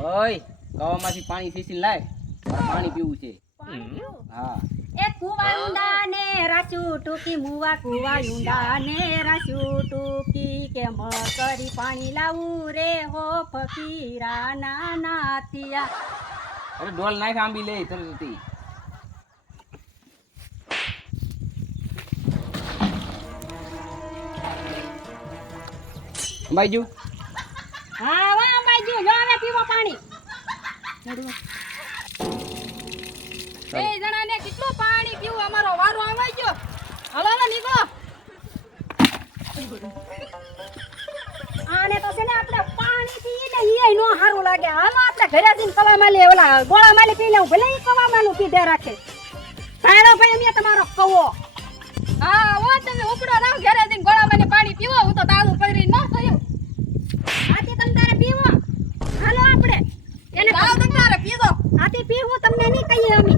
ઓય કવામાંથી પાણી સીસીને લાય પાણી પીવું છે હા એ કુવા ઊંડા ને રાચું ટૂકી મુવા કુવા ઊંડા ને રાચું ટૂકી કે મકરી પાણી લાવું રે હો ફકીરા ના નાતિયા. અરે ડોલ નાખ આંબી લે તરતી બાઈજુ હા વાહ બાજુ જો હવે પીવો પાણી. બે જણાને કેટલું પાણી પીવું અમારો વારો આવી ગયો. હાલો હાલો નીકળો. આને તો છે ને આપણે પાણી પીએ ને ઈ નો સારું લાગે. હાલો આપણે ઘરે જઈને કવામાં લે ઓલા ગોળા માલી પી લેવું ભલે ઈ કવામાંનું પીધે રાખે. તારો ભાઈ અમે તમારો કવો. હા ઓ તમે ઉપડો રાવ ઘરે જઈને ગોળામાં પાણી પીવો. હું તો તાળું પકડી ન થયું. આથી તમ તારે પીવો. હાલો આપણે એને તાવ તમ તારે પીવો. આથી પીવું તમને નહીં કહીએ અમે.